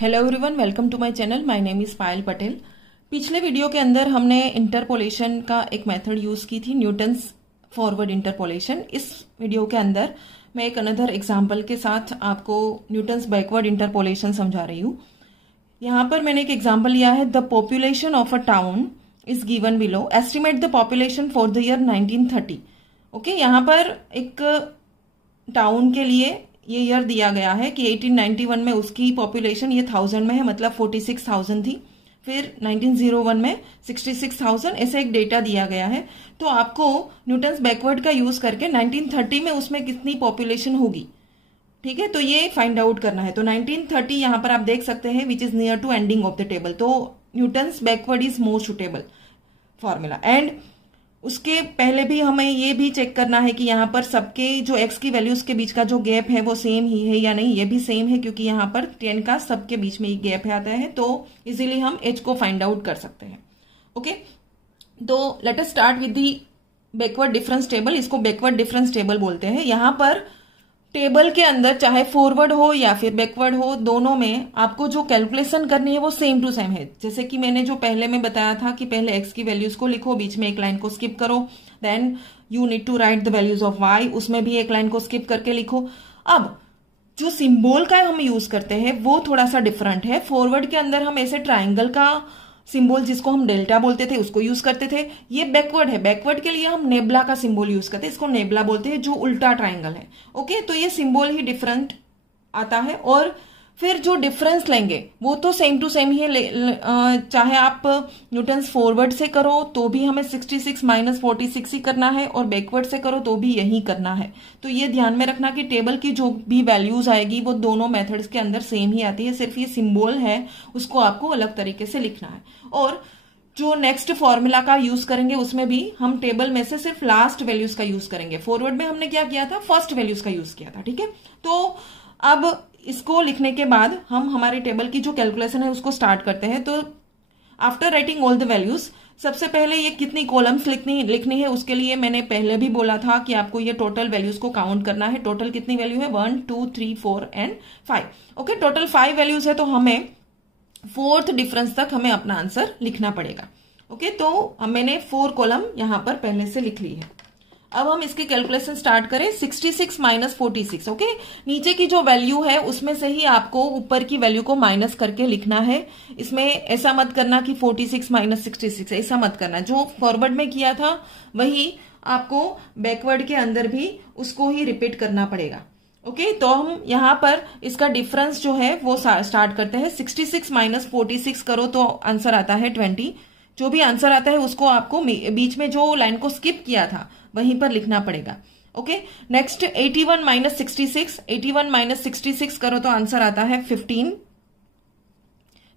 Hello everyone, welcome to my channel. My name is Payal Patel. पिछले video के अंदर हमने इंटरपोलेशन का एक मेथड यूज की थी, न्यूटन्स फॉरवर्ड इंटरपोलेशन। इस वीडियो के अंदर मैं एक अनदर एग्जांपल के साथ आपको न्यूटन्स बैकवर्ड इंटरपोलेशन समझा रही हूँ। यहाँ पर मैंने एक एग्जांपल लिया है, the population of a town is given below, estimate the population for the year 1930। Okay, यहाँ पर एक टाउन के लिए ये ईयर दिया गया है कि 1891 में उसकी पॉपुलेशन ये 1000 में है, मतलब 46,000 थी। फिर 1901 में 66,000, ऐसे एक डेटा दिया गया है। तो आपको न्यूटन्स बैकवर्ड का यूज करके 1930 में उसमें कितनी पॉपुलेशन होगी, ठीक है, तो ये फाइंड आउट करना है। तो 1930 यहां पर आप देख सकते हैं, which is near to ending of the table. तो Newton's backward is more suitable formula. And उसके पहले भी हमें ये भी चेक करना है कि यहाँ पर सबके जो एक्स की वैल्यूज के बीच का जो गैप है वो सेम ही है या नहीं। ये भी सेम है क्योंकि यहाँ पर 10 का सबके बीच में ही गैप आता है, तो इजीली हम एच को फाइंड आउट कर सकते हैं। ओके, तो let us start with the backward difference table. इसको बैकवर्ड डिफरेंस टेबल बोलते हैं। यहाँ पर टेबल के अंदर चाहे फॉरवर्ड हो या फिर बैकवर्ड हो, दोनों में आपको जो कैलकुलेशन करनी है वो सेम टू सेम है। जैसे कि मैंने जो पहले में बताया था कि पहले एक्स की वैल्यूज को लिखो, बीच में एक लाइन को स्किप करो, then you need to write the values of Y, उसमें भी एक लाइन को स्किप करके लिखो। अब जो सिंबल का हम यूज करते हैं वो थोड़ा सा डिफरेंट है। फॉरवर्ड के अंदर हम ऐसे ट्राइंगल का सिंबल, जिसको हम डेल्टा बोलते थे, उसको यूज करते थे। ये बैकवर्ड है, बैकवर्ड के लिए हम नेबला का सिंबल यूज करते हैं, इसको नेबला बोलते हैं, जो उल्टा ट्राइंगल है। ओके, तो ये सिंबल ही डिफरेंट आता है। और फिर जो डिफरेंस लेंगे वो तो सेम टू सेम ही चाहे आप न्यूटन्स फॉरवर्ड से करो तो भी हमें 66 माइनस 46 ही करना है, और बैकवर्ड से करो तो भी यही करना है। तो ये ध्यान में रखना कि टेबल की जो भी वैल्यूज आएगी वो दोनों मेथड्स के अंदर सेम ही आती है, सिर्फ ये सिंबल है उसको आपको अलग तरीके से लिखना है। और जो नेक्स्ट फॉर्मूला का यूज करेंगे उसमें भी हम टेबल में से सिर्फ लास्ट वैल्यूज का यूज करेंगे। फॉरवर्ड में हमने क्या किया था, फर्स्ट वैल्यूज का यूज किया था, ठीक है। तो अब इसको लिखने के बाद हम हमारे टेबल की जो कैलकुलेशन है उसको स्टार्ट करते हैं। तो after writing all the values, सबसे पहले ये कितनी कॉलम्स लिखनी है उसके लिए मैंने पहले भी बोला था कि आपको ये टोटल वैल्यूज को काउंट करना है। टोटल कितनी वैल्यू है, 1 2 3 4 एंड 5। ओके, टोटल 5 वैल्यूज है, तो हमें 4th डिफरेंस तक हमें अपना आंसर लिखना पड़ेगा। ओके, तो मैंने 4 कॉलम यहां पर पहले से लिख ली है। अब हम इसकी कैलकुलेशन स्टार्ट करें। 66 माइनस 46। ओके, नीचे की जो वैल्यू है उसमें से ही आपको ऊपर की वैल्यू को माइनस करके लिखना है। इसमें ऐसा मत करना कि 46 माइनस 66, ऐसा मत करना। जो फॉरवर्ड में किया था वही आपको बैकवर्ड के अंदर भी उसको ही रिपीट करना पड़ेगा। ओके, तो हम यहाँ पर इसका डिफरेंस जो है वो स्टार्ट करते हैं। 66 माइनस 46 करो तो आंसर आता है 20। जो भी आंसर आता है उसको आपको बीच में जो लाइन को स्किप किया था वहीं पर लिखना पड़ेगा। Okay, next 81 minus 66। 81 माइनस 66 करो तो आंसर आता है 15।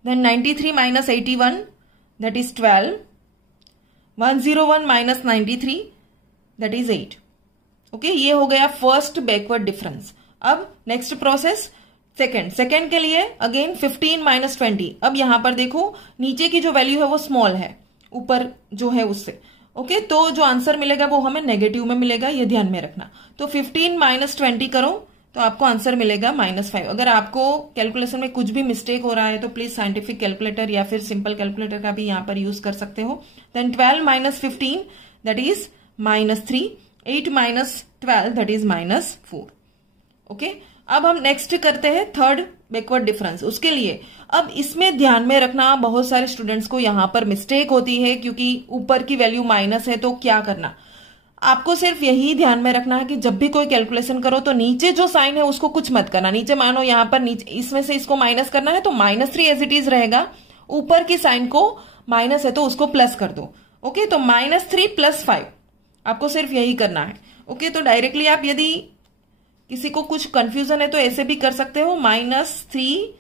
Then 93 minus 81, that is 12। 101 minus 93, that is 8। Okay, ये हो गया फर्स्ट बैकवर्ड डिफरेंस। अब नेक्स्ट प्रोसेस सेकेंड के लिए अगेन 15 माइनस 20। अब यहां पर देखो नीचे की जो वैल्यू है वो स्मॉल है, ऊपर जो है उससे। ओके, तो जो आंसर मिलेगा वो हमें नेगेटिव में मिलेगा, ये ध्यान में रखना। तो 15 माइनस 20 करो तो आपको आंसर मिलेगा -5। अगर आपको कैलकुलेशन में कुछ भी मिस्टेक हो रहा है तो प्लीज साइंटिफिक कैलकुलेटर या फिर सिंपल कैलकुलेटर का भी यहाँ पर यूज कर सकते हो। Then 12 minus 15, that is -3। 8 minus 12, that is -4। Okay, अब हम नेक्स्ट करते हैं थर्ड बैकवर्ड डिफरेंस। उसके लिए अब इसमें ध्यान में रखना, बहुत सारे स्टूडेंट्स को यहां पर मिस्टेक होती है क्योंकि ऊपर की वैल्यू माइनस है। तो क्या करना, आपको सिर्फ यही ध्यान में रखना है कि जब भी कोई कैलकुलेशन करो तो नीचे जो साइन है उसको कुछ मत करना। नीचे मानो यहां पर नीचे इसमें से इसको माइनस करना है तो -3 एज इट इज रहेगा। ऊपर की साइन को माइनस है तो उसको प्लस कर दो। ओके, तो -3 + 5 आपको सिर्फ यही करना है। ओके, तो डायरेक्टली आप यदि किसी को कुछ कंफ्यूजन है तो ऐसे भी कर सकते हो, -3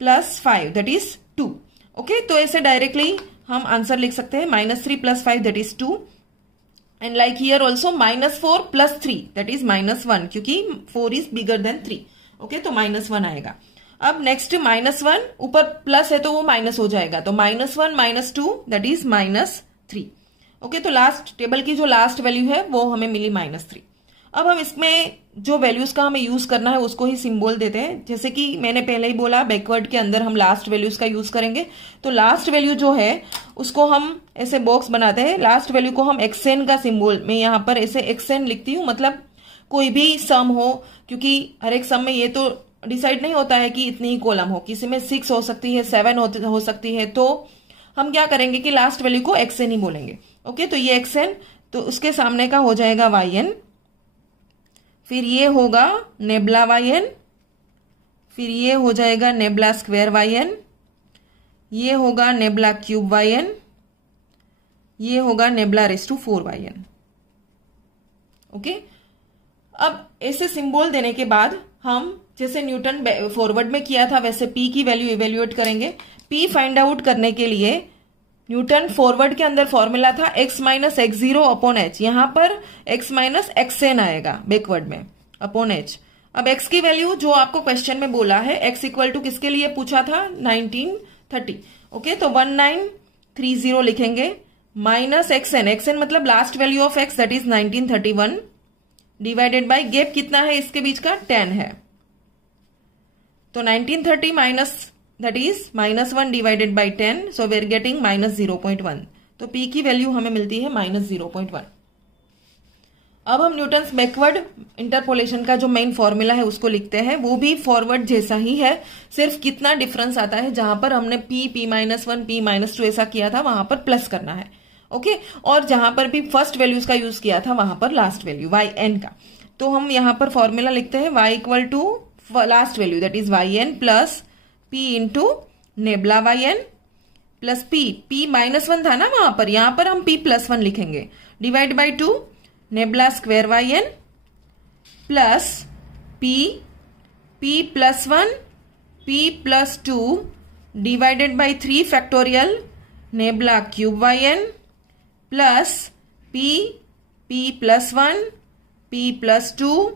+ 5 दैट इज 2। ओके, तो ऐसे डायरेक्टली हम आंसर लिख सकते हैं, -3 + 5 that is 2। And like here also -4 + 3 that is -1, क्योंकि 4 इज बिगर देन 3। ओके, तो -1 आएगा। अब नेक्स्ट -1, ऊपर प्लस है तो वो माइनस हो जाएगा, तो -1 - 2 दैट इज -3। ओके, तो लास्ट टेबल की जो लास्ट वैल्यू है वो हमें मिली -3। अब हम इसमें जो वैल्यूज का हमें यूज करना है उसको ही सिंबल देते हैं। जैसे कि मैंने पहले ही बोला, बैकवर्ड के अंदर हम लास्ट वैल्यूज का यूज करेंगे। तो लास्ट वैल्यू जो है उसको हम ऐसे बॉक्स बनाते हैं। लास्ट वैल्यू को हम एक्सएन का सिंबल, मैं यहाँ पर ऐसे एक्सएन लिखती हूँ, मतलब कोई भी सम हो, क्योंकि हर एक सम में ये तो डिसाइड नहीं होता है कि इतनी ही कॉलम हो, किसी में 6 हो सकती है, 7 हो सकती है। तो हम क्या करेंगे कि लास्ट वैल्यू को एक्सएन ही बोलेंगे। ओके, तो ये एक्सएन, तो उसके सामने का हो जाएगा वाईएन, फिर ये होगा नेबला वाईएन, फिर ये हो जाएगा नेबला स्क्वायर वाईएन, ये होगा नेबला क्यूब वाईएन, ये होगा nabla raise to 4 Y N. Okay, अब ऐसे सिंबल देने के बाद हम जैसे न्यूटन फॉरवर्ड में किया था वैसे पी की वैल्यू इवेल्युएट करेंगे। पी फाइंड आउट करने के लिए न्यूटन फॉरवर्ड के अंदर फॉर्मूला था x minus x zero upon H, यहां पर x माइनस एक्सएन आएगा बैकवर्ड में अपॉन एच। अब x की वैल्यू जो आपको क्वेश्चन में बोला है, x इक्वल टू किसके लिए पूछा था, 1930। ओके, तो 1930 लिखेंगे, माइनस एक्सएन, एक्सएन मतलब last value of x that is 1931, divided by gap कितना है इसके बीच का, 10 है। तो 1930 minus that is -1 divided by 10, so we are getting -0.1। तो P की वैल्यू हमें मिलती है -0.1। अब हम न्यूटन्स बैकवर्ड इंटरपोलेशन का जो मेन फॉर्मूला है उसको लिखते हैं। वो भी फॉरवर्ड जैसा ही है, सिर्फ कितना डिफरेंस आता है, जहां पर हमने P, P-1, P-2 ऐसा किया था वहां पर प्लस करना है। ओके, और जहां पर भी फर्स्ट वैल्यूज का यूज किया था वहां पर लास्ट वैल्यू yn का। तो हम यहां पर फॉर्मूला लिखते हैं y equal to last value that is yn plus P into nabla Y N plus P -1 था ना वहां पर, यहां पर हम P+1 लिखेंगे, divide by 2 nabla square Y N plus P+1 P+2 divided by 3 factorial nabla cube Y N plus P+1 P+2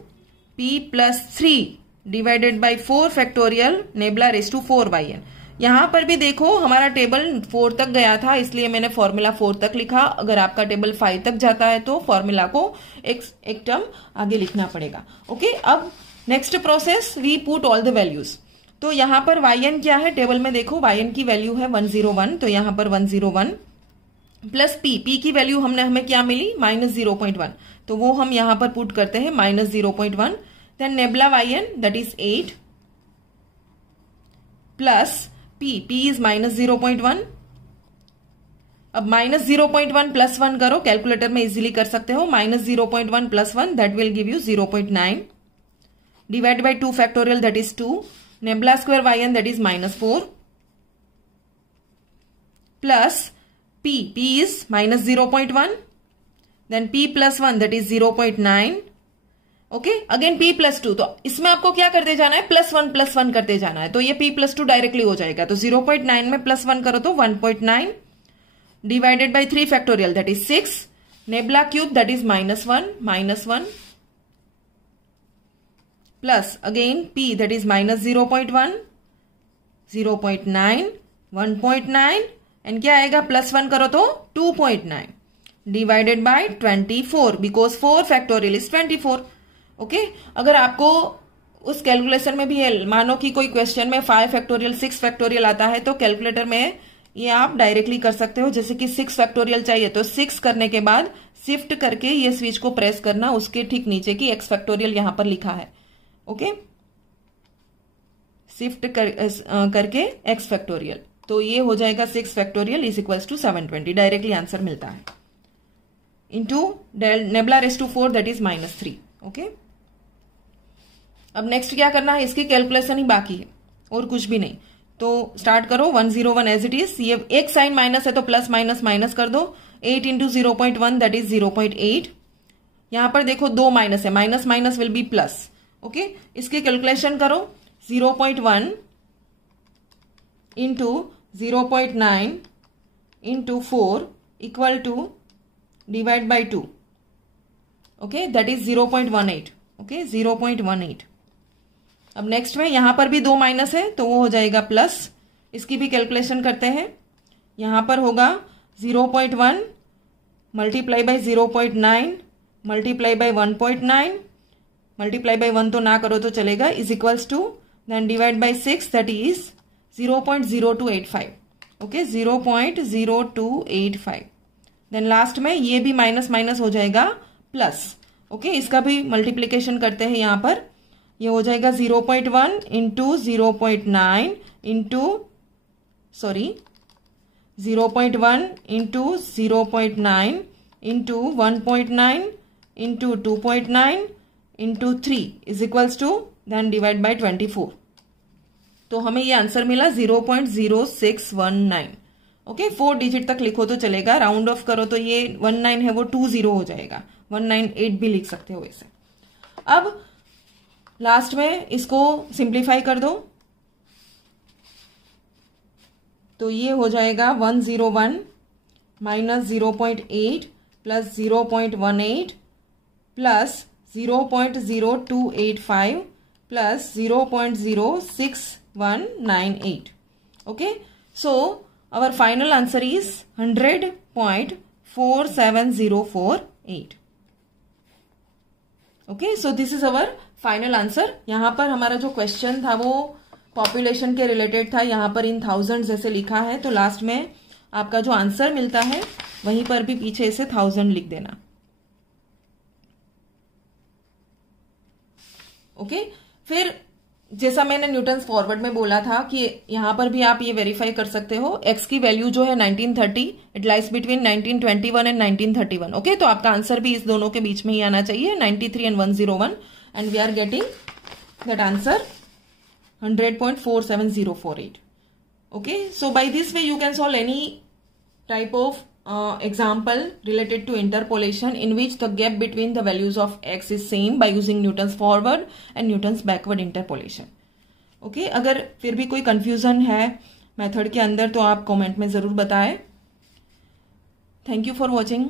P+3 divided by 4 factorial nabla raise to 4 Y N. यहां पर भी देखो हमारा टेबल 4 तक गया था, इसलिए मैंने फॉर्मूला 4 तक लिखा। अगर आपका टेबल 5 तक जाता है तो फॉर्मूला को एक टर्म आगे लिखना पड़ेगा। ओके, अब next process, we put all the values. तो यहां पर वाईएन क्या है, टेबल में देखो वाईएन की वैल्यू है 101, तो यहां पर 101 प्लस P की वैल्यू हमें क्या मिली, -0.1, तो वो हम यहां पर पुट करते हैं -0.1। Then nebula yn that is 8 plus P is -0.1। अब -0.1 प्लस 1 करो, कैलकुलेटर में इजीली कर सकते हो, -0.1 plus 1 that will give you 0.9, divide by 2 factorial that is 2, nabla square yn that is -4 plus P is -0.1, then P+1 that is 0.9। Okay, again P+2, तो इसमें आपको क्या करते जाना है, +1 करते जाना है, तो ये P+2 डायरेक्टली हो जाएगा। तो 0.9 में +1 करो तो 1.9, divided by 3 factorial that is 6, nebula cube that is -1 plus again P that is -0.1 0.9 1.9 and क्या आएगा, +1 करो तो 2.9, divided by 24 because 4 factorial is 24। Okay, अगर आपको उस कैलकुलेशन में भी है, मानो कि कोई क्वेश्चन में 5 फैक्टोरियल 6 फैक्टोरियल आता है, तो कैलकुलेटर में ये आप डायरेक्टली कर सकते हो। जैसे कि 6 फैक्टोरियल चाहिए तो 6 करने के बाद शिफ्ट करके ये स्विच को प्रेस करना, उसके ठीक नीचे की x फैक्टोरियल यहां पर लिखा है। ओके, शिफ्ट करके x फैक्टोरियल, तो ये हो जाएगा 6 factorial is equals to 720, directly answer मिलता है, into nabla raise to 4 that is -3। Okay, अब नेक्स्ट क्या करना है, इसकी कैलकुलेशन ही बाकी है और कुछ भी नहीं। तो स्टार्ट करो 101 एज इट इज, ये एक साइन माइनस है तो प्लस माइनस माइनस कर दो, 8 इंटू 0.1 दैट इज 0.8। यहां पर देखो 2 माइनस है, minus minus will be plus. Okay, इसकी कैलकुलेशन करो, 0.1 into 0.9 into 4 equal to divide by 2। Okay, that is 0.18। Okay, 0.18। अब नेक्स्ट में यहां पर भी 2 माइनस है तो वो हो जाएगा प्लस, इसकी भी कैलकुलेशन करते हैं। यहां पर होगा 0.1 multiply by 0.9 multiply by 1.9 multiply by 1 तो ना करो तो चलेगा, is equals to, then divide by 6 that is 0.0285. Okay 0.0285. Then last में ये भी माइनस माइनस हो जाएगा प्लस. ओके इसका भी मल्टीप्लीकेशन करते हैं यहाँ पर. ये हो जाएगा 0.1 into 0.9 into 0.1 into 0.9 into 1.9 into 2.9 into 3 is equals to, then divide by 24. तो हमें ये आंसर मिला 0.0619. ओके 4 डिजिट तक लिखो तो चलेगा, राउंड ऑफ करो तो ये 19 है वो 20 हो जाएगा, 198 भी लिख सकते हो इसे. अब लास्ट में इसको सिंप्लीफाई कर दो तो ये हो जाएगा 101 minus 0.8 plus 0.18 plus 0.0285 plus 0.06198. Okay so our final answer is 100.47048. okay so this is our final answer. यहाँ पर हमारा जो क्वेश्चन था वो पॉपुलेशन के रिलेटेड था, यहाँ पर इन थाउजेंड जैसे लिखा है, तो लास्ट में आपका जो आंसर मिलता है वहीं पर भी पीछे इसे 1000 लिख देना. ओके फिर जैसा मैंने न्यूटन्स फॉरवर्ड में बोला था कि यहाँ पर भी आप ये वेरीफाई कर सकते हो, x की वैल्यू जो है 1930, it lies between 1921 and 1931. Okay तो आपका आंसर भी इस दोनों के बीच में ही आना चाहिए, 93 and 101, and we are getting that answer 100.47048. Okay so by this way you can solve any type of example related to interpolation in which the gap between the values of x is same by using Newton's forward and Newton's backward interpolation. Okay अगर फिर भी कोई confusion है method के अंदर तो आप comment में जरूर बताएं. Thank you for watching.